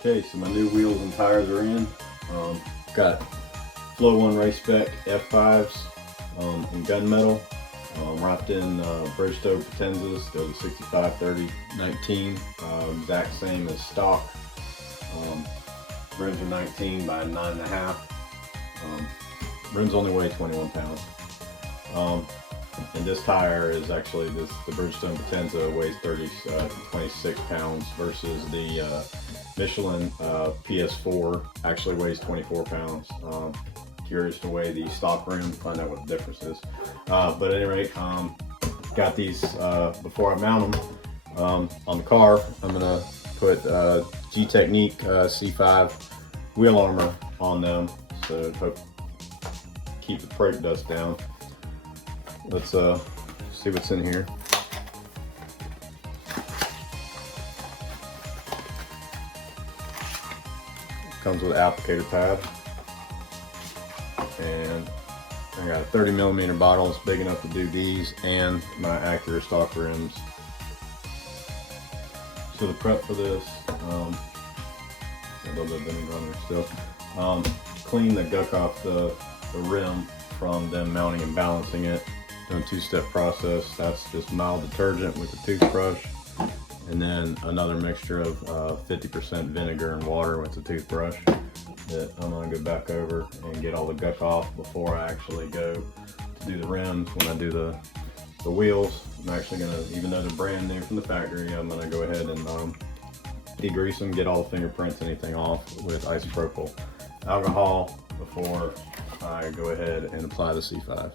Okay, so my new wheels and tires are in. Got Flow 1 Race Spec F5's in gunmetal. Wrapped in Bridgestone Potenzas. They're the 65, 30, 19. Exact same as stock. Rims are 19 by 9.5. Rims only weigh 21 pounds. And this tire is actually the Bridgestone Potenza weighs 26 pounds versus the Michelin PS4 actually weighs 24 pounds. Curious to weigh the stock rim, find out what the difference is. But at any rate, got these before I mount them on the car. I'm gonna put GTechniq C5 Wheel Armour on them, so hope keep the brake dust down. Let's see what's in here. Comes with an applicator pad, and I got a 30mm bottle. It's big enough to do these and my Acura stock rims. So the prep for this, a little bit of vinegar on there still. Clean the guck off the rim from them mounting and balancing it. Done two-step process. That's just mild detergent with a toothbrush, and then another mixture of 50% vinegar and water with the toothbrush that I'm gonna go back over and get all the guck off before I actually go to do the rims. When I do the wheels, I'm actually gonna, even though they're brand new from the factory, I'm gonna go ahead and degrease them, get all the fingerprints, anything off with isopropyl alcohol before I go ahead and apply the C5.